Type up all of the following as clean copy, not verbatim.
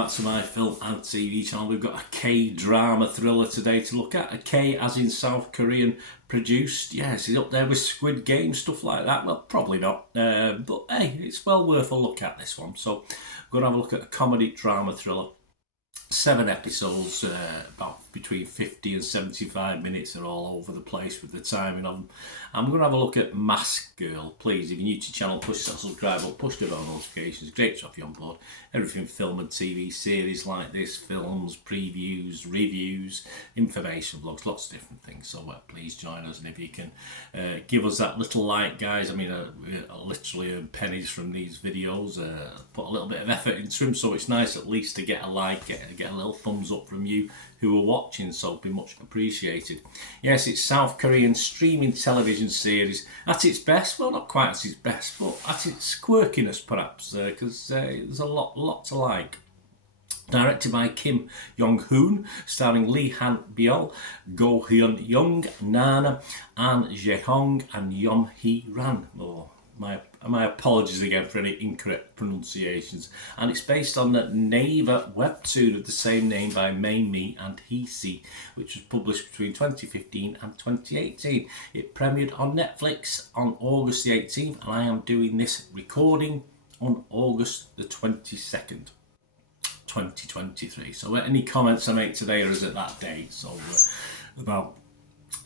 back to my film and TV channel. We've got a K-drama thriller today to look at. A K as in South Korean produced. Yes, is it up there with Squid Game, stuff like that? Well, probably not. But hey, it's well worth a look at, this one. So we're going to have a look at a comedy drama thriller. 7 episodes, about between 50 and 75 minutes. They're all over the place with the timing of them. I'm going to have a look at Mask Girl. Please, if you're new to the channel, push that subscribe up, push the bell notifications. Great to have you on board. Everything film and TV series like this, films, previews, reviews, information blogs, lots of different things. So please join us, and if you can give us that little like, guys. I mean, I literally earn pennies from these videos. Put a little bit of effort into them, so it's nice at least to get a like, get a little thumbs up from you who are watching, so it'll be much appreciated. Yes, it's South Korean streaming television series at its best. Well, not quite at its best, but at its quirkiness perhaps, because there's a lot to like. Directed by Kim Yong-hoon, starring Lee Han-byul, Go Hyun-young, Nana, and Jae-hong and Yeon Hee-ran. Oh, my apologies again for any incorrect pronunciations. And it's based on the Naver webtoon of the same name by Mei and Hee-si, which was published between 2015 and 2018. It premiered on Netflix on August the 18th, and I am doing this recording on August the 22nd. 2023. So any comments I make today are as at that date, so about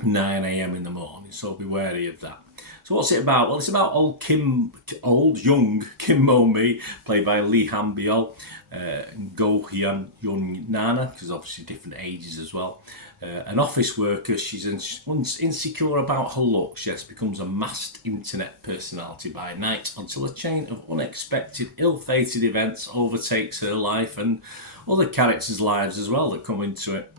9 a.m. in the morning, so be wary of that. So what's it about? Well, it's about young Kim Mo-mi, played by Lee Han-byul, and Go Hyun-young Nana, because obviously different ages as well. An office worker, she's insecure about her looks. Yes, becomes a masked internet personality by night until a chain of unexpected, ill-fated events overtakes her life and other characters' lives as well that come into it.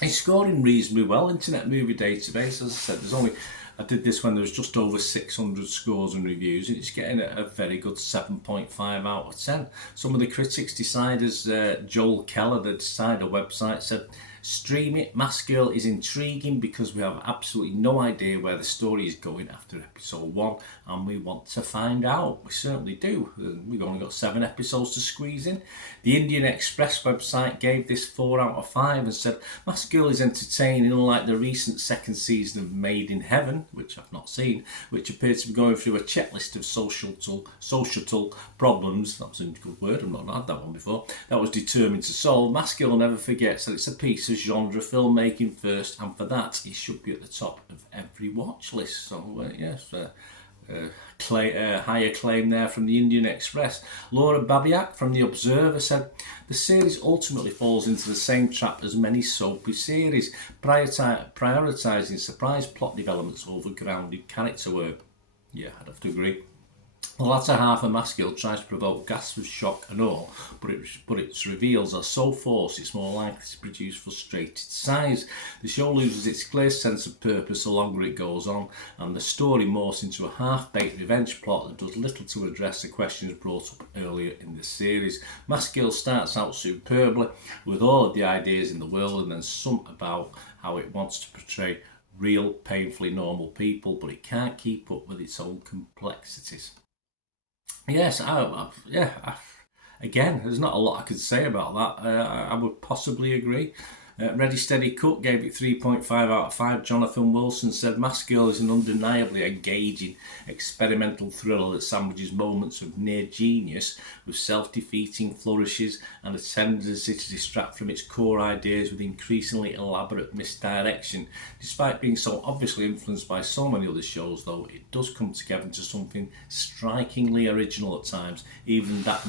It's scoring reasonably well. Internet Movie Database, as I said, I did this when there was just over 600 scores and reviews, and it's getting a very good 7.5 out of 10. Some of the critics, deciders, Joel Keller, the decider website, said, "Stream it. Mask Girl is intriguing because we have absolutely no idea where the story is going after episode 1, and we want to find out." We certainly do. We've only got 7 episodes to squeeze in. The Indian Express website gave this 4 out of 5 and said, "Mask Girl is entertaining, unlike the recent second season of Made in Heaven," which I've not seen, which appears to be going through a checklist of societal problems. That was a good word, I've not had that one before. That was determined to solve. Mask Girl never forgets that it's a piece of genre filmmaking first, and for that it should be at the top of every watch list. So yes, high acclaim there from the Indian Express. Laura Babiak from The Observer said, "The series ultimately falls into the same trap as many soapy series, prioritising surprise plot developments over grounded character work." Yeah, I'd have to agree. The latter half of Mask Girl tries to provoke gasps of shock and awe, but its reveals are so forced it's more likely to produce frustrated sighs. The show loses its clear sense of purpose the longer it goes on, and the story morphs into a half-baked revenge plot that does little to address the questions brought up earlier in the series. Mask Girl starts out superbly, with all of the ideas in the world, and then some about how it wants to portray real, painfully normal people, but it can't keep up with its own complexities. Yes, again, there's not a lot I could say about that. I would possibly agree. Ready Steady Cook gave it 3.5 out of 5. Jonathan Wilson said, "Mask Girl is an undeniably engaging experimental thriller that sandwiches moments of near genius with self-defeating flourishes and a tendency to distract from its core ideas with increasingly elaborate misdirection. Despite being so obviously influenced by so many other shows, though, it does come together into something strikingly original at times, even if that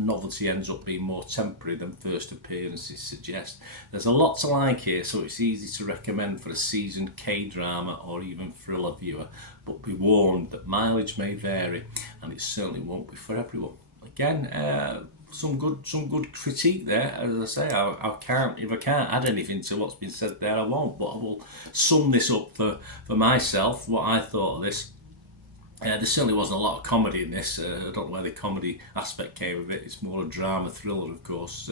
novelty ends up being more temporary than first appearances suggest." There's a lot to like here, so it's easy to recommend for a seasoned K-drama or even thriller viewer, but be warned that mileage may vary, and it certainly won't be for everyone. Again, some good critique there. As I say, if I can't add anything to what's been said there, I won't, but I will sum this up for myself, what I thought of this. There certainly wasn't a lot of comedy in this. I don't know where the comedy aspect came of it. It's more a drama thriller, of course,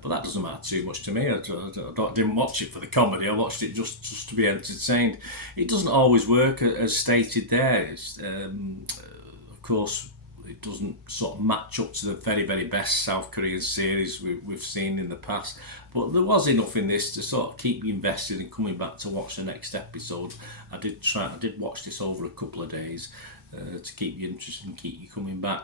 but that doesn't matter too much to me. I didn't watch it for the comedy. I watched it just to be entertained. It doesn't always work as stated there. It's, of course, it doesn't sort of match up to the very, very best South Korean series we've seen in the past. But there was enough in this to sort of keep me invested in coming back to watch the next episode. I did watch this over a couple of days to keep you interested and keep you coming back.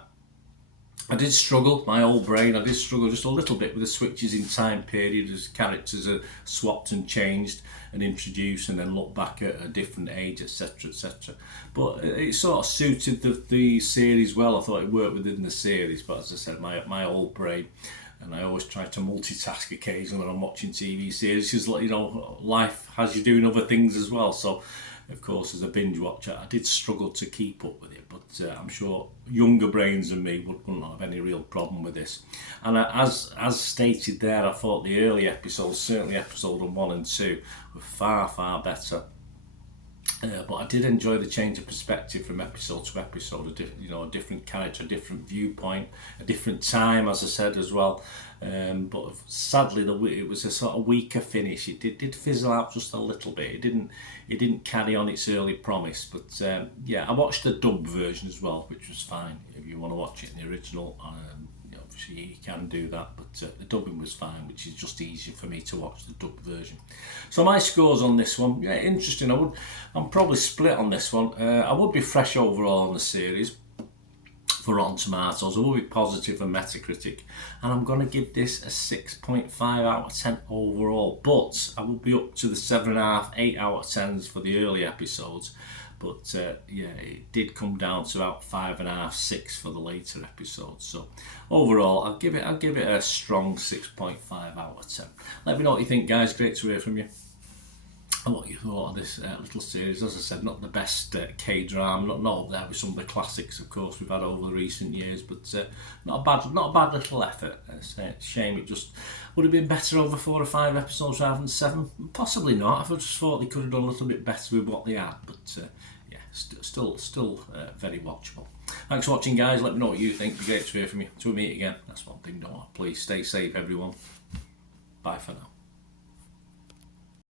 I did struggle, my old brain, I did struggle just a little bit with the switches in time period as characters are swapped and changed and introduced and then look back at a different age, etc, etc. But it sort of suited the series well. I thought it worked within the series, but as I said, my old brain, and I always try to multitask occasionally when I'm watching TV series, because you know, life has you doing other things as well. So of course, as a binge watcher, I did struggle to keep up with it, but I'm sure younger brains than me wouldn't have any real problem with this. And as stated there, I thought the early episodes, certainly episode 1 and 2, were far, far better. But I did enjoy the change of perspective from episode to episode, a different character, a different viewpoint, a different time, as I said as well. But sadly, it was a sort of weaker finish. It did fizzle out just a little bit. It didn't carry on its early promise. But yeah, I watched the dub version as well, which was fine. If you want to watch it in the original, obviously you can do that. But the dubbing was fine, which is just easier for me to watch the dub version. So my scores on this one, yeah, interesting. I'm probably split on this one. I would be fresh overall on the series for Rotten Tomatoes. I will be positive for Metacritic, and I'm going to give this a 6.5 out of 10 overall, but I will be up to the 7.5, 8 out of 10s for the early episodes. But yeah, it did come down to about 5.5, 6 for the later episodes. So overall, I'll give it a strong 6.5 out of 10. Let me know what you think, guys. Great to hear from you and what you thought of this little series. As I said, not the best K-drama, not up there with some of the classics, of course, we've had over the recent years, but not a bad little effort. It's a shame it just would have been better over 4 or 5 episodes rather than 7. Possibly not. I just thought they could have done a little bit better with what they had, but yeah, still very watchable. Thanks for watching, guys. Let me know what you think. It'd be great to hear from you. Till we meet again. That's one thing, don't I? Please stay safe, everyone. Bye for now.